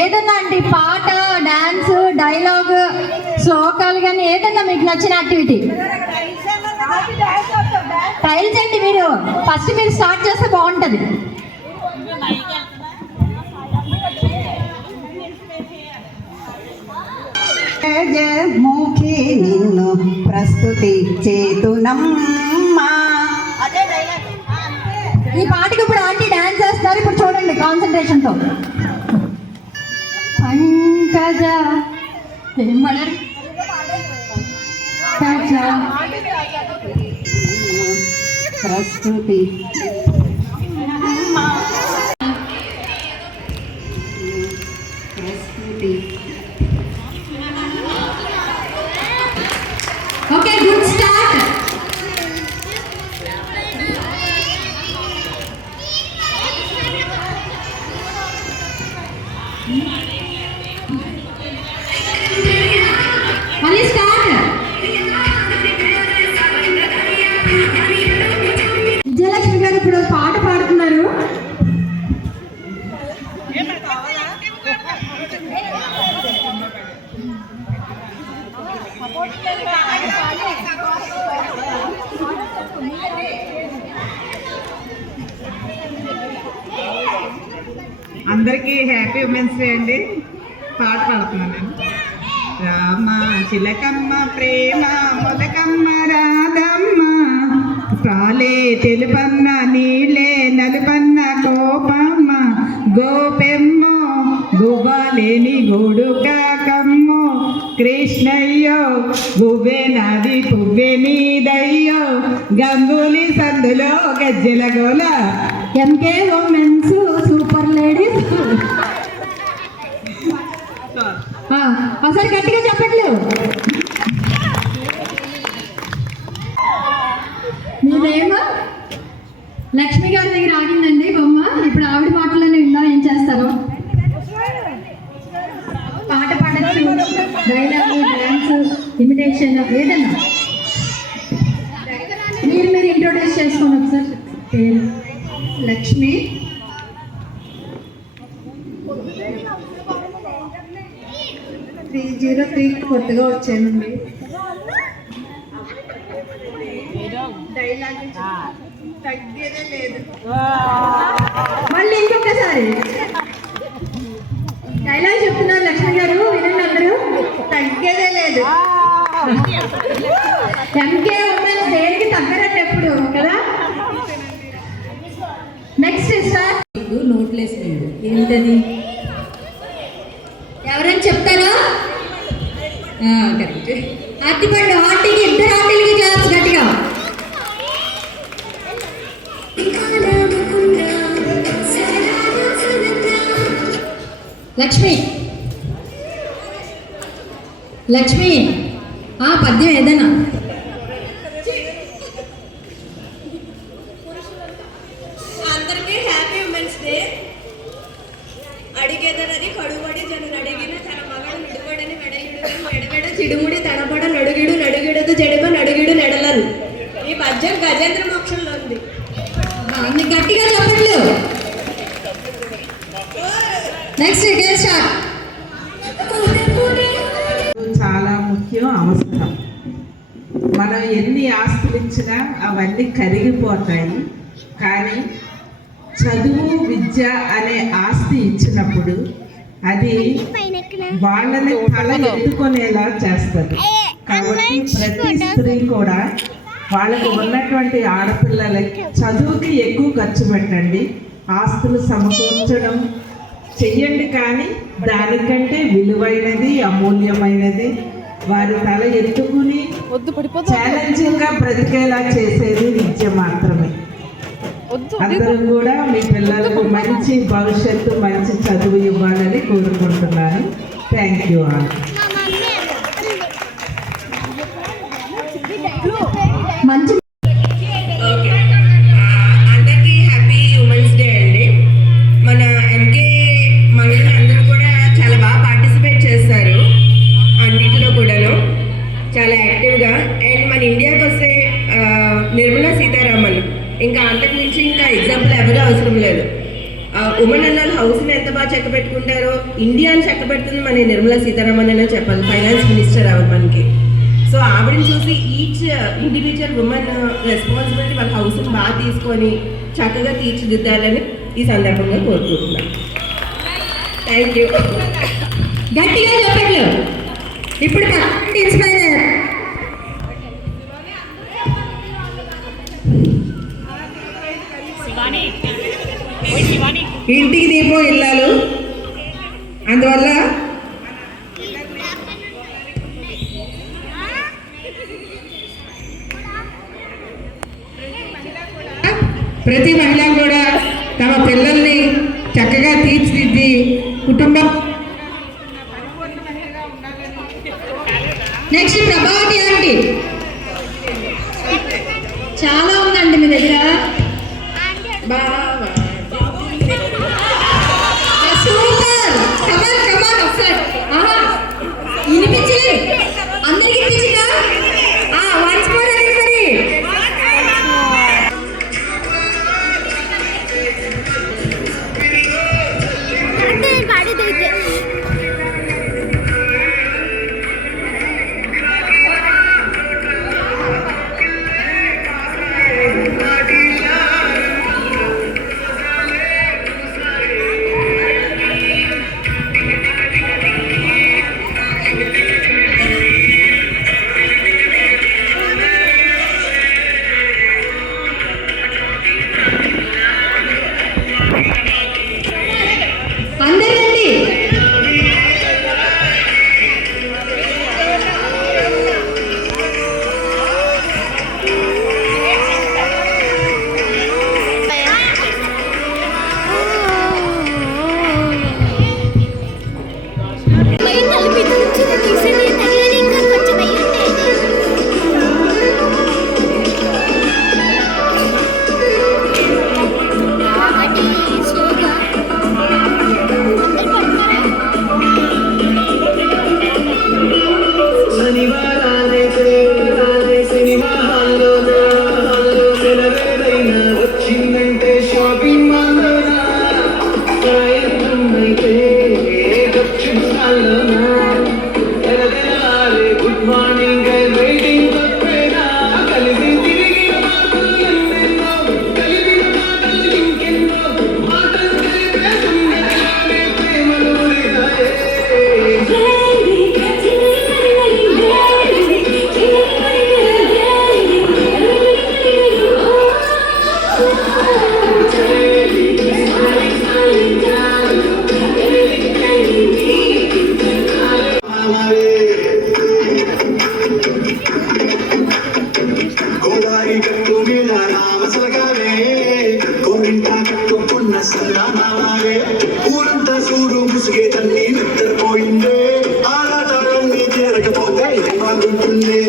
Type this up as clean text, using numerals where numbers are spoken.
ఏదన్నా అండి పాట, డాన్స్, డైలాగ్, శ్లోకాలు కానీ ఏదన్నా మీకు నచ్చిన యాక్టివిటీ టైల్స్ అండి. మీరు ఫస్ట్ మీరు స్టార్ట్ చేస్తే బాగుంటుంది. ముఖి నిన్ను ప్రస్తుతి చేతునమ్మా. ఈ పాటకి ఇప్పుడు ఆంటీ డాన్స్ చేస్తున్నారు. ఇప్పుడు చూడండి కాన్సన్ట్రేషన్ తో. Pankaja ప్రస్తుతి okay, good start. మళ్ళీ స్టార్ట్. విజయలక్ష్మి గారు ఇప్పుడు పాట పాడుతున్నారు. అందరికీ హ్యాపీ ఉమెన్స్ డే అండి. పాట పాడుతున్నాను నేను. రామ చిలకమ్మ ప్రేమ మొదకమ్మ రాధమ్మ, పాలే తెలుపన్న నీళ్ళే నలుపన్న కోపమ్మ, గోపెమ్మ గువ్వలేని గూడు కాకమ్మో, కృష్ణయ్యో గువ్వే నాది పువ్వే నీదయ్యో, గంగులి సందులో గజ్జెల గోల, ఎంకే ఉమెన్స్ సూపర్ లేడీస్. ఒకసారి గట్టిగా చెప్పట్లు. మీరేమో లక్ష్మి గారి దగ్గర ఆగిందండి బొమ్మ. ఇప్పుడు ఆవిడ మాటలోనే విందాం ఏం చేస్తారో. పాట పాడచ్చు, డైలాగ్, డాన్స్, ఇమిటేషన్ ఏదన్నా. మీరు ఇంట్రొడ్యూస్ చేసుకోండి ఒకసారి. పేరు లక్ష్మి. 303 కొత్తగా వచ్చానండి. డైలాగ్ తగ్గేదే లేదు. మళ్ళీ ఇంకొకసారి డైలాగ్ చెప్తున్నారు లక్ష్మి గారు, వినండి అందరూ. తగ్గేదే లేదు. ఎంకే ఉమెన్స్ దేనికి తగ్గరండి ఎప్పుడు కదా. నెక్స్ట్ సార్ నోట్లేస్ ఏంటది? ఎవరైనా చెప్తారా? కరెక్ట్. అట్టిపండు ఆంటీకి, ఇద్దరు ఆంటీలకి క్లాస్ గట్టిగా. లక్ష్మి లక్ష్మి పద్యం ఏదైనా. అందరికీ హ్యాపీ ఉమెన్స్ డే. అడిగేదనది కడుబడి జను అడిగిన తన మగడు నిడుబడని మెడయుడు చిడుముడి తడబడ నడుగిడు నడుగిడదు జడిమ నడుగిడు నెడలరు. ఈ పద్యం గజేంద్ర మోక్షంలో ఉంది. గట్టిగా చెప్పండి. నెక్స్ట్ చాలా ముఖ్యం, అవసరం. మనం ఎన్ని ఆస్తులు ఇచ్చినా అవన్నీ కరిగిపోతాయి. కానీ చదువు విద్య అనే ఆస్తి ఇచ్చినప్పుడు అది వాళ్ళని తల ఎత్తుకునేలా చేస్తుంది. కాబట్టి ప్రతి స్త్రీ కూడా వాళ్ళకు ఉన్నటువంటి ఆడపిల్లలకి చదువుకి ఎక్కువ ఖర్చు పెట్టండి, ఆస్తులు సమకూర్చడం చెయ్యండి. కానీ దానికంటే విలువైనది, అమూల్యమైనది వారి తల ఎత్తుకుని ఛాలెంజింగ్గా బ్రతికేలా చేసేది విద్య మాత్రమే. అందరూ కూడా మీ పిల్లలకు మంచి భవిష్యత్తు, మంచి చదువు ఇవ్వాలని కోరుకుంటున్నాను. Thank you all. మంచి ఓకే, అందరికీ హ్యాపీ ఉమెన్స్ డే అండి. మన ఎంకే మహిళలు అందరూ కూడా చాలా బాగా పార్టిసిపేట్ చేస్తారు అన్నిటిలో కూడాను, చాలా యాక్టివ్గా. అండ్ మన ఇండియాకి వస్తే నిర్మలా సీతారామన్, ఇంకా అంతకు మించి ఇంకా ఎగ్జాంపుల్ ఎవరూ అవసరం లేదు. ఉమెన్ అన్న హౌస్ని ఎంత బాగా చెక్క పెట్టుకుంటారో ఇండియాని చెక్క పెడుతుంది మన నిర్మలా సీతారామన్ అనే చెప్పాలి, ఫైనాన్స్ మినిస్టర్ ఆవిడ మనకి. సో ఆవిడని చూసి ఈచ్ ఇండివిజువల్ ఉమెన్ రెస్పాన్సిబిలిటీ వాళ్ళ హౌస్ని బాగా తీసుకొని చక్కగా తీర్చిదిద్దాలని ఈ సందర్భంగా కోరుకుంటున్నాను. Thank you. గట్టిగా చెప్పట్లు. ఇప్పుడు ఇన్స్పైర్ ఇంటికి దీపం ఇల్లాలు, అందువల్ల ప్రతి మహిళ కూడా తమ పిల్లల్ని చక్కగా తీర్చిదిద్ది కుటుంబం. Next Prabhavati aunty. చాలా ఉందండి మీ దగ్గర. సూపర్. కమాన్ కమాన్ ఒకసారి. వినిపించి అందరికి ఇప్పించిందా? Once more everybody. ఊరంతా చూడు ముసుగే తల్లి నిద్రపోయిందే, ఆరాటాలన్నీ తీరకపోతే బాగుంటుంది.